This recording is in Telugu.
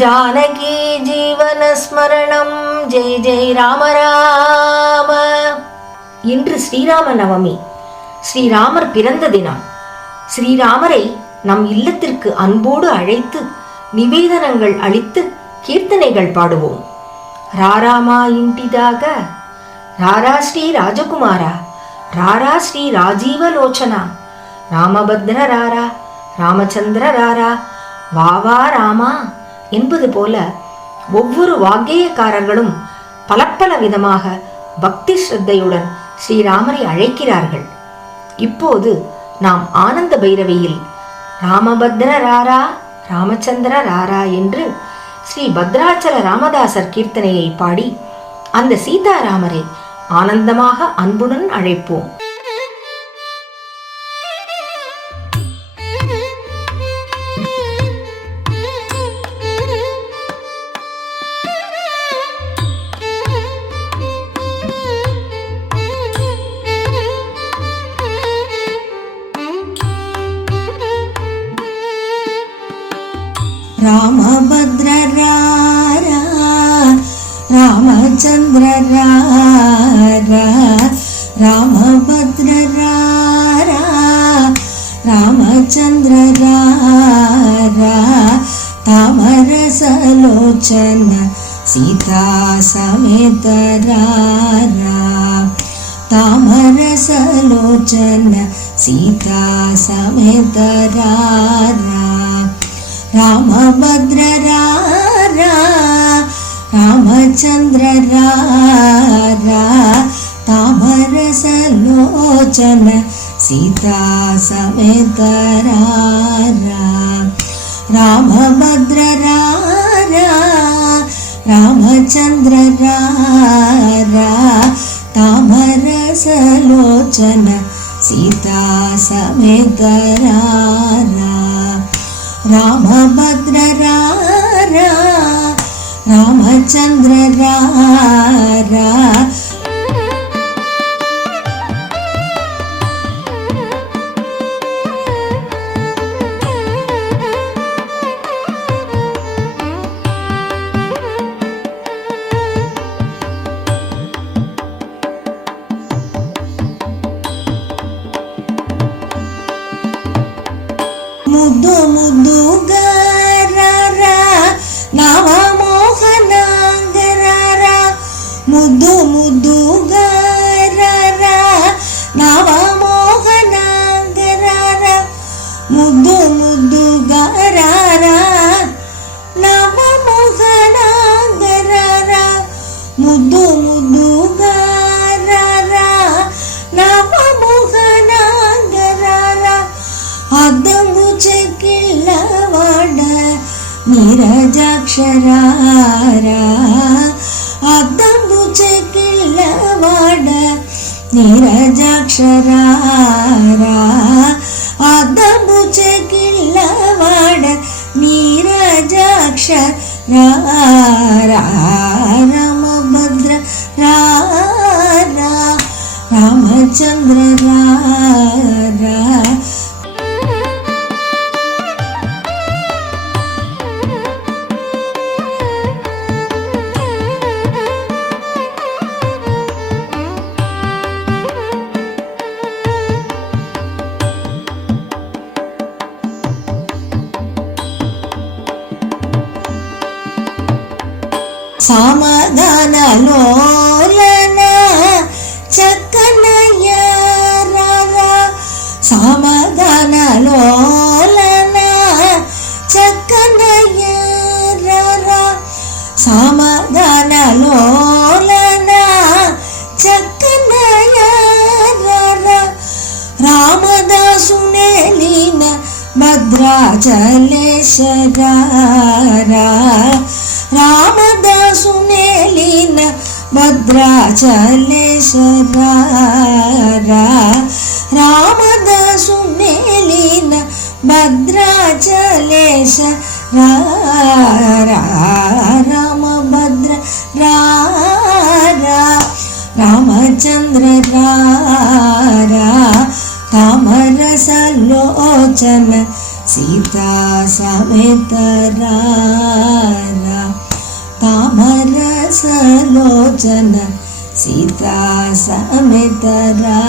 जानकी जीवन स्मरणं जय जय राम राम. இன்று ஸ்ரீராம நவமி, ஸ்ரீராமர் பிறந்த தினம். ஸ்ரீராமரை நம் இல்லத்திற்கு அன்போடு அழைத்து நிவேதனங்கள் அளித்து கீர்த்தனைகள் பாடுவோம். ராராமா ఇంటిదాగ రారా శ్రీ రాజకుమార, రారా శ్రీ రాజీవలోచన, ராமபத்ர ராரா, ராமச்சந்திர ராரா, வாவா ராமா என்பது போல ஒவ்வொரு வாగ్గேயக்காரர்களும் பல பல விதமாக பக்தி ஸ்ரத்தையுடன் ஸ்ரீராமரை அழைக்கிறார்கள். இப்போது நாம் ஆனந்த பைரவியில் ராமபத்ர ராரா, ராமச்சந்திர ராரா என்று ஸ்ரீ பத்ராச்சல ராமதாசர் கீர்த்தனையை பாடி அந்த சீதாராமரை ஆனந்தமாக அன்புடன் அழைப்போம். रामभद्र रारा, रामचंद्र रारा, रामभद्र रारा, रामचंद्र रारा, तामरसलोचन सीता समेत रारा, तामरसलोचन सीता समेत रारा, रामभद्र रारा, रामचंद्र रारा, तामरसलोचन सीता समेत रारा, रामभद्र रारा, रामचंद्र रारा, तामरसलोचन सीता समेत रारा, रामभद्र रारा, रामचंद्र रारा. ముద్దు ముద్దుగారా నవ మోహనాంగరారా, ముద్దు ముద్దుగారా నవ మోహనాంగరారా, ముద్దు ముద్దుగారా నవ మోహనాంగరారా, ముద్దు ముద్దుగారా నవ మోహనాంగరారా, అద్దంబు చెక్కిళ్ళవాడ నీరజాక్షరారా, అద్దంబు చెక్కిళ్ళవాడ నీరజాక్షరారా, అద్దంబు చెక్కిళ్ళవాడ నీరజాక్షరారా, రామభద్ర రారా, రామచంద్ర రారా. సమాధానలోలన చక్కనయ్య రారా, సమాధానలోలన చక్కనయ్య రారా, సమాధానలోలన చక్కనయ్య రారా, రామదాసునేలిన భద్రాచలేశ్వరారా, రామదాసునేలిన భద్రాచలేశ్వరారా, రామదాసునేలిన భద్రాచలేశ్వరారా, రామభద్ర రారా, రామచంద్ర రారా, तामरसलोचन सीता समेत रारा. లోచన సీతా సమేత రా